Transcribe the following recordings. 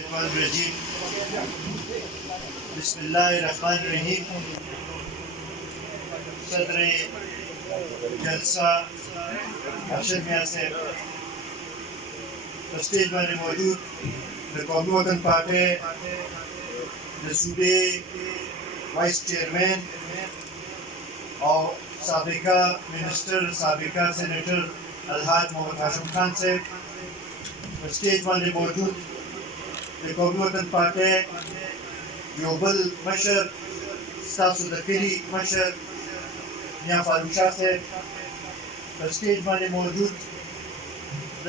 الشيطان الرجيم بسم الله الرحمن الرحيم صدر جلسہ ارشد میاں سے اسٹیج میں موجود قومی وطن پارٹی صوبے وائس چیئرمین اور سابقہ منسٹر سابقہ سینیٹر الحاج محمد ہاشم خان سے اسٹیج میں موجود قومی وطن پارٹی یو بل مشر ستاسو د کلي مشر میاں فاروق شاه صاحب په سټیج باندې موجود د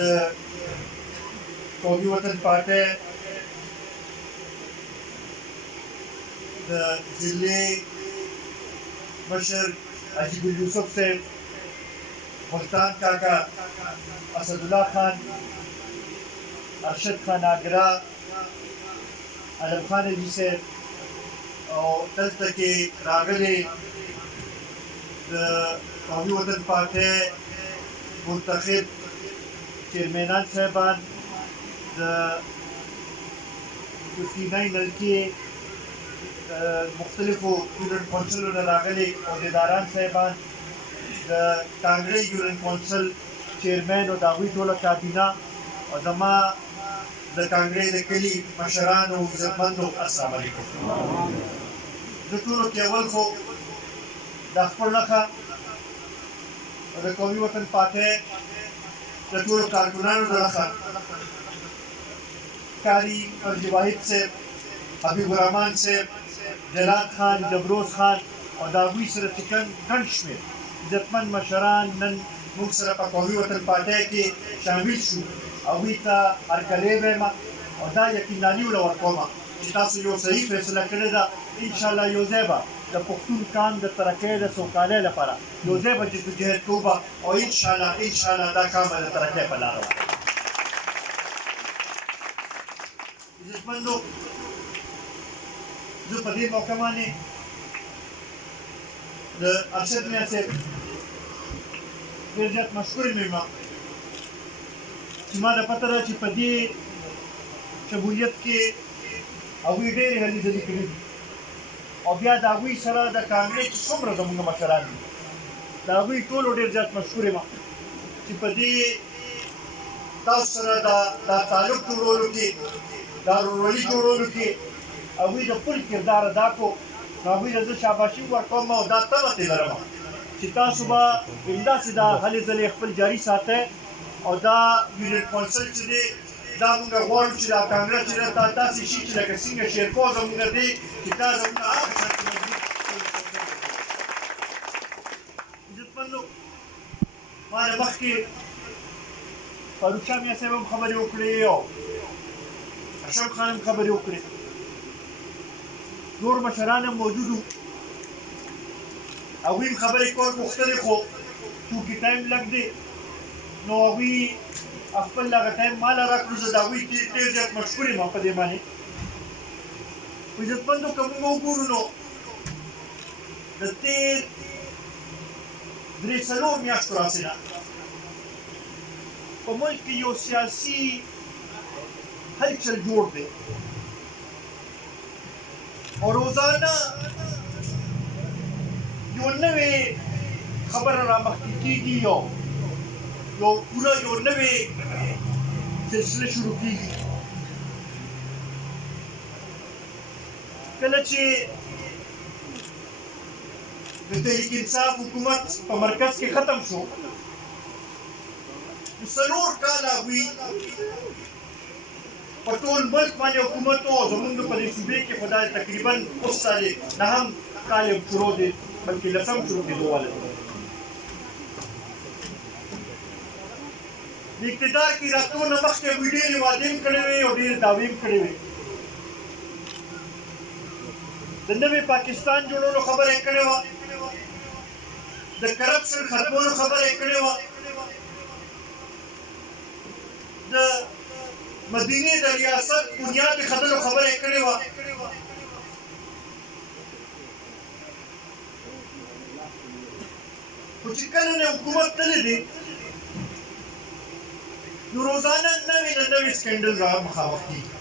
قومي وطن پارټۍ د ضلعې مشر عجیب یوسف صاحب ملتان کاکا اسدالله خان ارشد خان آگرا علم خان علي صاحب او دلته کې راغلي د قومي وطن پارټۍ منتخب چیرمنان صاحبان د کوچنۍ نلکې مختلفو یونین کونسلونو نه راغلي عهدیداران صاحبان د کانګړۍ یونین کونسل چیرمن او د هغوی ټوله کابینه او زما د کانګړۍ د کلي مشرانو عزتمندو السلام علیکم. د ټولو کې اول خو د خپل نښه د قومي وطن پارټۍ د ټولو کارکونانو د نښه کاري فرجي واحد صاحب حبیب الرحمن صاحب جلال خان جبروز خان او د هغوی سره چې ګڼ شمېر عزتمند مشران نن موږ سره په قومي وطن پارټۍ کې شامل شو. هغوی ته هرکلی وایم او دا یقیناني ورکوم چې تاسو یو صحیح فیصله کړې ده. انشاءالله یو ځای به د پښتون قام د ترقۍ د سوکالۍ لپاره یو ځای به جدوجهد کوو او انشاءالله دا کام به د ترقۍ په لاره وي. عزتمندو، زه په دې موقع باندې د ارشد میاں صاحب ډېر زیات مشکور یم چې ما ته پته ده چې په دې شمولیت کې هغوی ډېرې هلې ځلې کړي دي او بیا د هغوی سره د کانګړۍ چې څومره زموږ مشران دي د هغوی ټولو ډېر زیات مشکور یم چې په دې تاسو سره دا تعلق جوړولو کې دا ورورولي جوړولو کې هغوی د پل کردار ادا کړو. نو هغوی ته زه شاباشي ورکوم او دا تمه ترې لرم چې تاسو به همداسې دا هلې ځلې خپل جاري ساتئ او دا یونین کونسل چې دی دا موږ غواړو چې دا کانګړه چې ده دا داسې شي چې لکه څنګه شیرکو زموږ دی چې دا زموږ هغه شان عزتمندو، ما نه مخکې فاروق شاه میاں صاحب هم خبرې وکړې او هاشم خان هم خبرې وکړې، نور مشران هم موجود وو، هغوی هم خبرې کول غوښتلې خو چونکې ټایم لږ دی نو هغوی خپل هغه ټایم ما له راکړو. زه د هغوی ډېر زیات مشکور یم په دې باندې. عزتمندو، که موږ وګورو نو د تېر 3-4 میاشتو راڅخه په ملک کې یو سیاسي هلچل جوړ دی او روزانه یو نوې خبره رامخکې کېږي یو پوره یو نوې سلسله شروع کېږي. کله چې د تحریک انصاف حکومت په مرکز کې ختم شو، 4 کاله هغوی په ټول ملک باندې حکومت و. زموږ په دې صوبې کې خو دا تقریبا اوس سال 9 کال یې شروع دی، بلکې 10 شروع کېدو والا دی. د اقتدار کې راتلو نه مخکې هغوی ډېرې وعدې هم کړې وې او ډېرې دعوې هم کړې وې. د نوې پاکستان جوړولو خبره یې کړې وه، د کرپشن ختمولو خبره یې کړې وه، د مدینې د ریاست بنیاد ایښودلو خبره یې کړې وه. خو چې کله نه حکومت تللی دی نو روزانه نوې نه نوې سکینډل را مخامخ کېږي.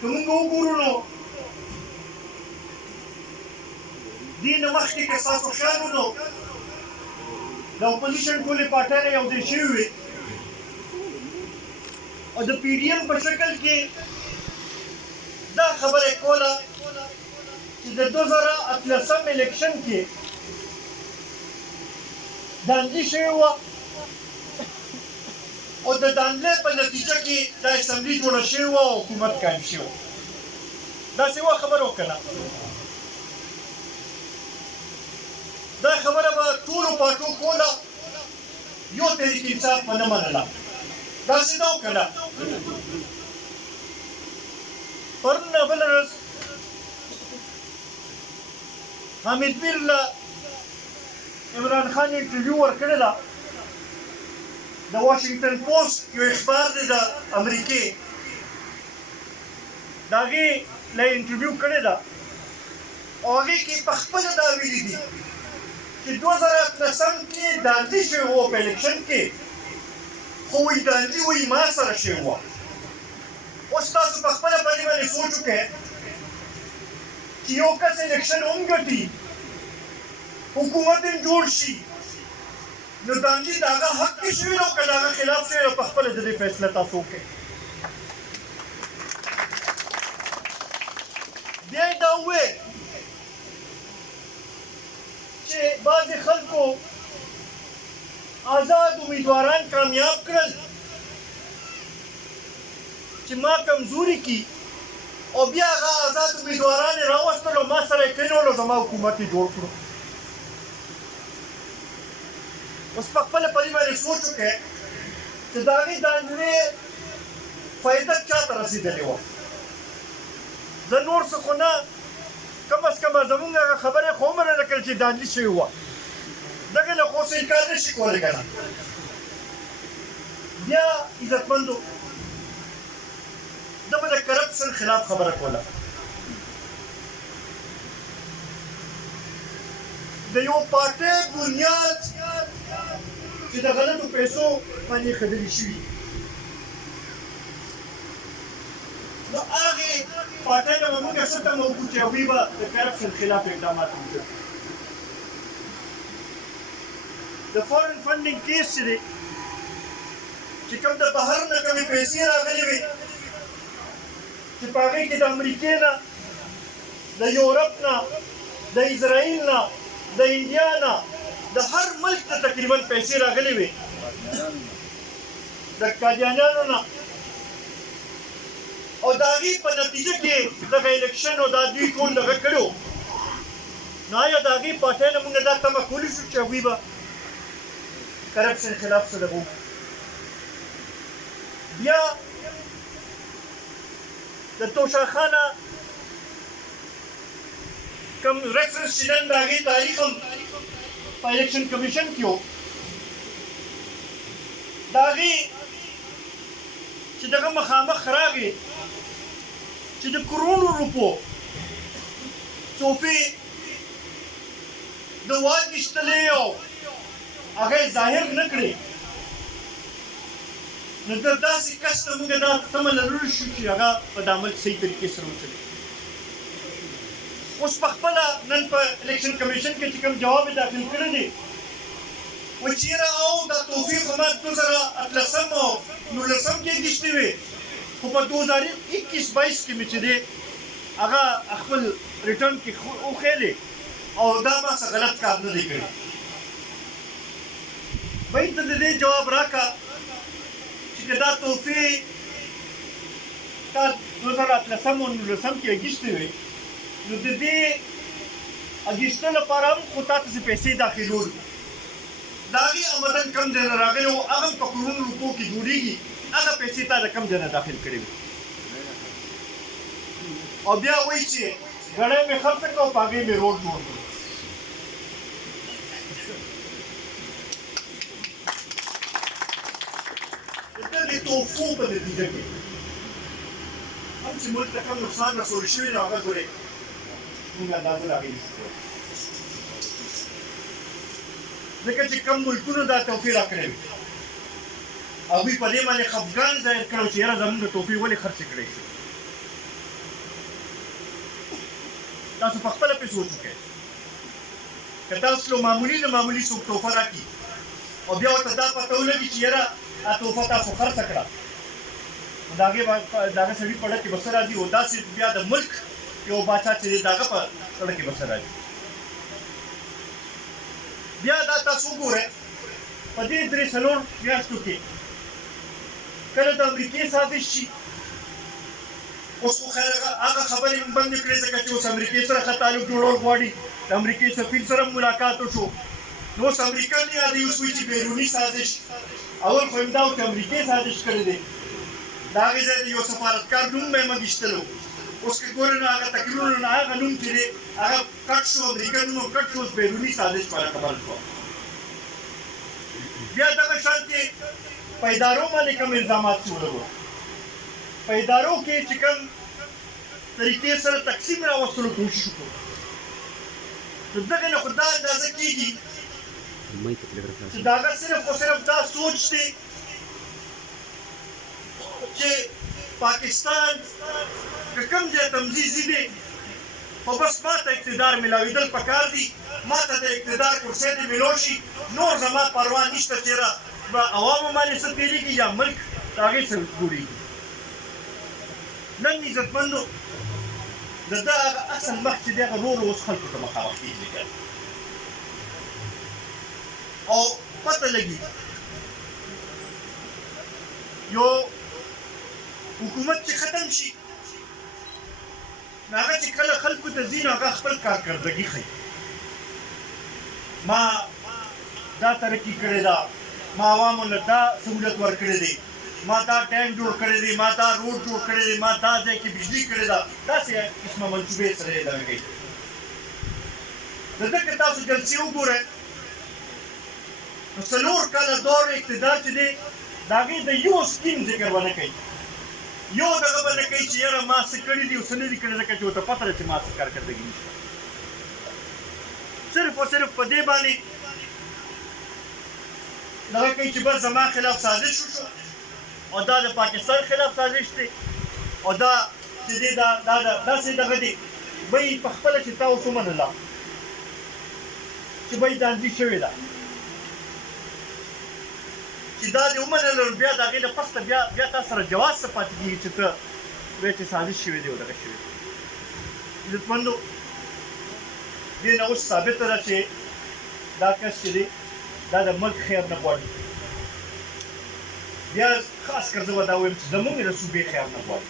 که موږ وګورو نو دې نه مخکې که ستاسو خیال و نو د اپوزیشن ټولې پارټیانې یو ځای شوي وې او د پی ډي ایم په شکل کې دا خبره کوله چې د 2018 الیکشن کې داندلي شوې وه او د داندلۍ په نتیجه کې دا اسمبلي جوړه شوې وه او حکومت قایم شوی و داسې وه خبره وکړه دا خبره به ټولو پارټو کوله یو تحریک انصاف به نه منله داسې نه و که نه پرون بله ورځ حامد میر له عمران خان انټرویو ورکړې ده د واشنګټن پوسټ یو اخبار دی د امریکې د هغې له انټرویو کړې ده او هغې کې په خپله دا ویلي دي چې 2018 کې داندلي شوې وه په الیکشن کې خو وایي داندلي وایي ما سره شوې وه اوس تاسو په خپله باندې سوچ وکړئ چې یو کس الیکشن وګټي حکومت هم جوړ شي نو داندلي د هغه حق کې شوي نو که د هغه خلاف شوي نو په خپله د دې فیصله تاسو وکړئ بیا یې دا وویل چې بعضې خلکو آزاد امیدواران کامیاب کړل چې ما کمزوري کی او بیا هغه آزاد امیدواران یې راوستل او ما سره یې کېنولو زما حکومت یې جوړ کړو اوس په خپله په دې باندې سوچ وکړئ چې د هغې داندلۍ فایده چا ته رسېدلې وه زه نور څه خو نه کم از کمه زمونږ هغه خبرې خو عمره نه کړل چې داندلي شوې وه دغه نه خو څه انکار نه شي کولی که نه بیا عزتمندو ده به د کرپشن خلاف خبره کوله د یو پارټۍ بنیاد چې د غلطو پیسو باندې ایښودلي شوي نو هغې پارټۍ نه به موږ څه تمه وکړو چې هغوی به د کرپشن خلاف اقدامات وکړي د فارن فنډینګ کیس چې دی چې کوم د بهر نه کومې پیسې راغلې وې چې په هغې کې د امریکې نه د یورپ نه د اسرائیل نه د انډیا نه د هر ملک ته تقریبا پیسې راغلې وې د قادیانیانو نه او د هغې په نتیجه کې دغه الیکشن او دا دوی ټول دغه کړي وو نو آیا د هغې پارټۍ نه موږ دا تمه کولی شو چې هغوی به کرپشن خلاف څه دغه وکړي بیا د توشاخانه کوم ریفرنس چې نن د هغې تاریخ هم په الیکشن کمیشن کې و د هغې چې دغه مخامخ راغې چې د کرونو روپو تحفې د واک ویشتلې او هغه یې ظاهر نه کړې نو د داسې کس ته موږ دا تمه لرلی شو چې هغه په د عمل صحیح طریقې سره وچلوي اوس په خپله نن په الیکشن کمیشن کې چې کوم جواب یې داخل کړی دی وایي چې یاره او دا تحفې خو ما 2018 او 19 کې اخیستې وې خو په 2021-22 کې مې چې دی هغه خپل ریټرن کې وښیلې او دا ما څه غلط کار نه دی کړی وایي ته د دې جواب راکړه چې که دا تحفې تا 2018 او 19 کې اخیستې وې نو د دې اخیستو لپاره هم خو تا ته څه پیسې داخلول د هغې آمدن کم ځای نه راغلی و هغه هم په کرونو روپو کې جوړېږي هغه پیسې تا د کم ځای نه داخل کړې وې او بیا وایي چې ګړی مې خرڅه کړه او په هغې مې روډ جوړ کړو د دغې توفو په نتیجه کې هم چې ملک ته کوم نقصان رسول شوي نو هغه ګورې موږ اندازه د هغې نشو کولی ځکه چې کوم ملکونو دا تحفې راکړې وې هغوی په دې باندې خفګان ظاهر کړی چې یاره زموږ د تحفې ولې خرڅې کړی شو تاسو په خپله پرې سوچ وکړئ که تاسو له معمولي نه معمولي څوک تحفه راکړي او بیا ورته دا پته ولګي چې یاره دا تحفه تاسو خرڅه کړه نو د هغې سړي په ډه کې به څه راځي او داسې بیا د ملک یو باچا چې دی د هغه په زړه کې به څه راځي بیا دا تاسو وګورئ په دې 3-4 میاشتو کې کله د امریکې سازش شي اوس خو خیر هغه خبرې مونږ بندې کړې ځکه چې اوس امریکې سره ښه تعلق جوړول غواړي د امریکې سفیر سره ملاقات وشو نو اوس امریکا نه یادوي اوس وایي چې بیروني سازش اول خو همدا و چې امریکې سازش کړی دی د هغې ځای د یو سفارتکار نوم به یې موږ ایستلو اوس که ګورئ نو هغه تقریرونه نه هغه نوم چې دی هغه کټ شو امریکا نوم هم کټ شو اوس بیروني سازش باندې خبره شوه بیا دغه شانتې په ادارو باندې کوم الزامات چې ولګو په ادارو کې چې کوم طریقې سره تقسیم راوستلو کوشش وکړو نو دغه نه خو دا اندازه کېږي چې د هغه صرف او صرف دا سوچ دی چې پاکستان که کوم ځای تمزیزي دی خو بس ما ته اقتدار میلاوېدل پکار دي ما ته د اقتدار کرسی دې میلو شي نور زما پروا نشته چېرې به عوامو باندې څه تېرېږي یا ملک د هغې څه جوړېږي نن عزتمندو د ده هغه اصل مخ چې دی هغه نورو اوس خلکو ته مخامخ کېږي او پته لګي یو حکومت چې ختم شي نو هغه چې کله خلکو ته ځي نو هغه خپل کارکردګي ښیي ما دا ترقي کړې ده ما عوامو له دا سهولت ورکړی دی ما دا ډیم جوړ کړی دی ما دا روډ جوړ کړی دی ما دا ځای کې بجلي کړې ده داسې قسمه منصوبې سره یې دغه کوي د ده که تاسو جلسې وګورئ نو 4 کاله دور اقتدار چې دی د هغې د یو سکیم ذکر به نه کوي یو دغه به نه کوي چې یاره ما څه کړي دي او څه نه دي کړي ځکه چې ورته پته ده چې ما څه کارکردګي نشته صرف او صرف په دې باندې دغه کوي چې بس زما خلاف سازش وشو او دا د پاکستان خلاف سازش دی او دا چې دی داسې دغه دی بی په خپله چې تا اوس ومنله چې بی دانځي شوې ده چې دا دې ومنله نو بیا د هغې نه پس ته بیا تا سره جواز څه پاتې کېږي چې ته وایې چې سازش شوې دی او دغه شوې دی عزتمندو دې نه اوس ثابته ده چې دا کس چې دی دا د ملک خیر نه غواړي بیا خاص کر زه به دا ووایم چې زموږ د صوبې خیر نه غواړي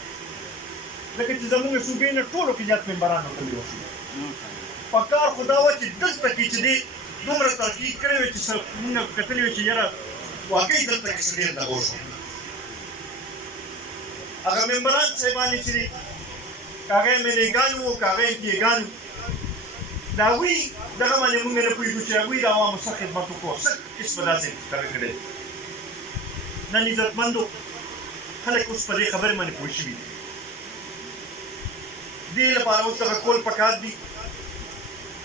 ځکه چې زموږ د صوبې نه ټولو کې زیات ممبران ورته ویل شوي په کار خو دا وه چې دلته کې چې دی دومره تحقیق کړی وی چې مونږ کتلي وي چې یاره واقعي دلته کې څه ډېر دغه وشو هغه ممبران صاحبان چې دي که هغه ایم ایل اګان وو که هغه ایم پي اګان وو د هغوی دغه باندې مونږ نه پوهېږو چې هغوی د عوامو څه خدمت وکړو څه قسمه داسې دغه کړی دی نن عزتمندو خلک اوس په دې خبرې باندې پوه شوي دي دې لپاره اوس دغه کول پکار دي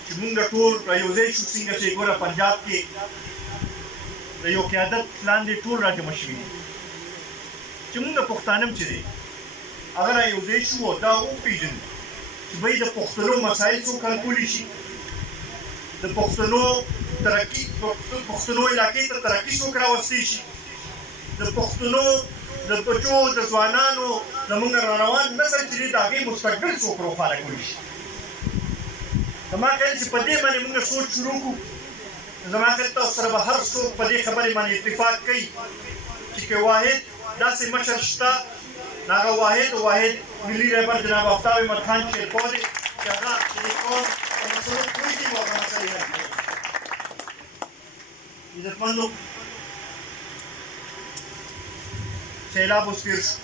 چې مونږ ټول رایوځای شو څنګه چې ګوره پنجاب کې د یو قیادت لاندې ټول راجمع شوي دي چې مونږ پښتانه هم چې دی هغه رایوځای شو او دا وپېژنو چې بهی د پښتنو مسایل څوک حل کولی شي د پښتنو علاقې ته ترقي څوک راوستی شي د پښتنو د بچو د ځوانانو زموږ راروان نسل چې دی د هغې مستقبل څوک روښانه کولی شي زما خیال چې په دې باندې موږ سوچ شروع کړو زما خیال تاسو سره به هر څوک په دې خبرې باندې اتفاق کوي چې که واحد داسې مشر شته نو هغه واحد ملي رهبر جناب آفتاب احمد خان شیرپا دی چې هغه د دې قوم په مسلو پوهېږي او هغه مسلې حل کوي عزتمندو سیلاب اوس تېر شو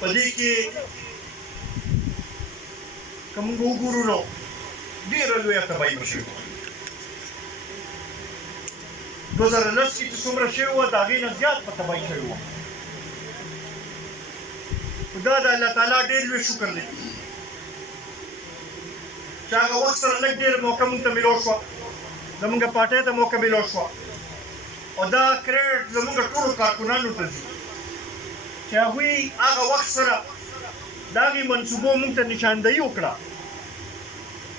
په دې کې که موږ وګورو نو ډېره لویه تباهي به شوې 2010 کې چې څومره شوې وه د هغې نه زیات په تباهي شوې وه خو دا د الله تعالی ډېر لوی شکر دی چې هغه وخت سره لږ ډېر موقع موږ ته میلو شوه زموږ پارټۍ ته موقع میلو شوه او دا کریډټ زموږ ټولو کارکونانو ته ځي چې هغوی هغه وخت سره د هغې منصوبو موږ ته نشاندهي وکړه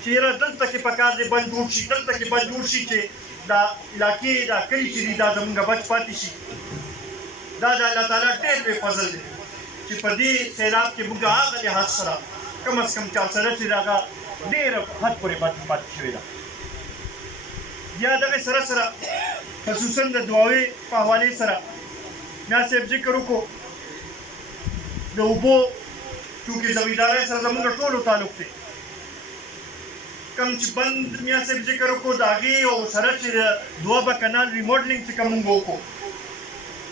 چې یاره دلته کې پکار دی بند جوړ شي، دلته کې بند جوړ شي چې دا علاقې دا کلي چې دي دا زموږ بچ پاتې شي. دا د الله تعالی ډېر لوی فضل دی چې په دې سیلاب کې موږ هغه لحاظ سره کم از کم چا سره چې هغه ډېره حد پورې پاتې شوې ده. بیا دغې سره سره خصوصا د دعاوې په حوالې سره میا صاحب ذکر وکړو د اوبو چونکې زمیندارۍ سره زموږ ټولو تعلق دی. کم چې بند میا صاحب ذکر وکړو د هغې او سره چې د دوابه کنال ریموډلینګ چې کوم موږ وکړو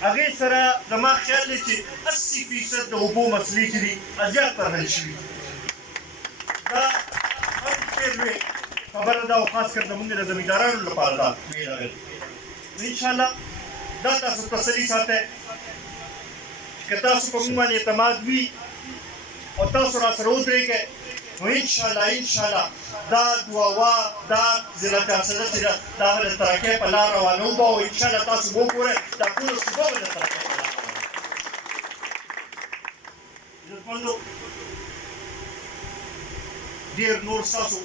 هغې سره زما خیال دی چې 80% د اوبو مسلې چې دي زیات حل شوي. دا هم ډېر لوی خبره ده او خاص کر زموږ د زمیندارانو لپاره دا لوی راغلی. انشاءالله دا تاسو تسلي ساتئ که تاسو په موږ باندې اعتماد وي او تاسو را سره ودرېږئ نو انشاءالله دا دعاوا دا ضلع کاسده چې ده دا به د ترقۍ په لار روانه وبه او انشاءالله تاسو به وګورئ دا ټوله صوبه به د ترقۍ په لار عزتمندو ډېر نور ستاسو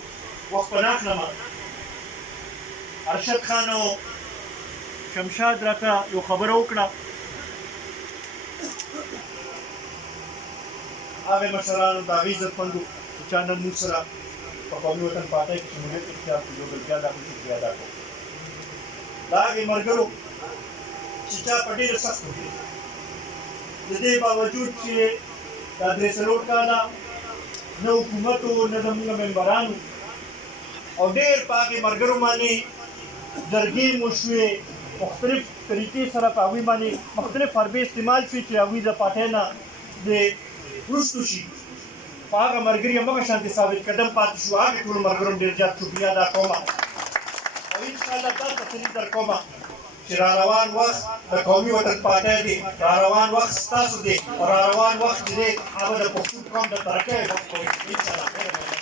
وخت په نه اخلمه. ارشد خان او شمشاد راته یو خبره وکړه هغې مشرانو د هغې عزتمندو چې چا نن موږ سره په قومي وطن پارټۍ کې شمولیت اختیار کړو یو بل بیا دا شکریه ادا کوو. د هغې ملګرو چې چا په ډېرو سختو کې د دې باوجود چې دا 3 کاله نه حکومت و نه زموږ ممبرانو او ډېر په هغې ملګرو باندې جرګې مو شوې مختلف طریقې سره په هغوی باندې مختلف حربې استعمال شوې چې هغوی د پارټۍ نه د وروستو شي. په هغه ملګري همغه شانتې ثابت قدم پاتې شو. هغې ټولو ملګرو ډېر زیات شکریه ادا کوم او انشاءالله دا تسلي درکوم چې را روان وخت د قومي وطن پارټۍ دی، را روان وخت ستاسو دی او را روان وخت چې دی هغه د پښتون قوم د ترقۍ وخت کوي انشاءالله.